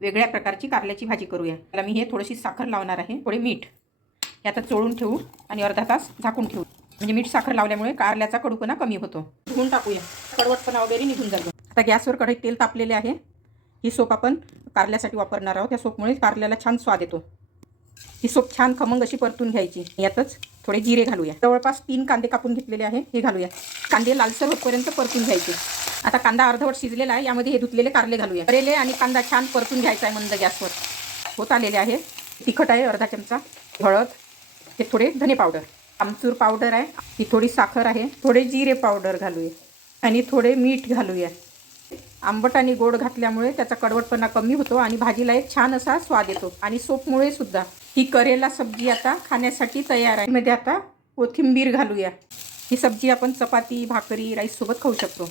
वेगळ्या प्रकारची कारल्याची भाजी करूया. त्याला मी हे थोडीशी साखर लावणार आहे, थोडे मीठ हे आता चोळून ठेवू आणि अर्धा तास झाकून ठेवू. म्हणजे मीठ साखर लावल्यामुळे कारल्याचा कडूपणा कमी होतो. धुवून टाकूया, कडवटपणा वगैरे निघून जातो. आता गॅसवर कढईत तेल तापलेले आहे. ही सोप आपण कारल्यासाठी वापरणार आहोत. त्या सोपमुळे कारल्याला छान स्वाद येतो. ही सोप छान खमंग अशी परतून घ्यायची. यातच थोडे जिरे घालूया. जवळपास 3 कांदे कापून घेतलेले आहे, हे घालूया. कांदे लालसर होईपर्यंत परतून घ्यायचे. आता कांदा अर्धवट शिजलेला आहे, यामध्ये हे धुतलेले कारले घालूया. करेले आणि कांदा छान परतून घ्यायचा आहे मंद गॅसवर. होत आलेले आहे. तिखट आहे अर्धा चमचा, हळद, हे थोडे धने पावडर, आमचूर पावडर आहे, ही थोडी साखर आहे, थोडे जिरे पावडर घालूया आणि थोडे मीठ घालूया. आंबट आणि गोड घातल्यामुळे त्याचा कडवटपणा कमी होतो आणि भाजीला एक छान असा स्वाद येतो. आणि सोपमुळे सुद्धा ही करेला सब्जी आता खाण्यासाठी तयार आहे. मध्ये आता कोथिंबीर घालूया. ही सब्जी आपण चपाती, भाकरी, राईस सोबत खाऊ शकतो.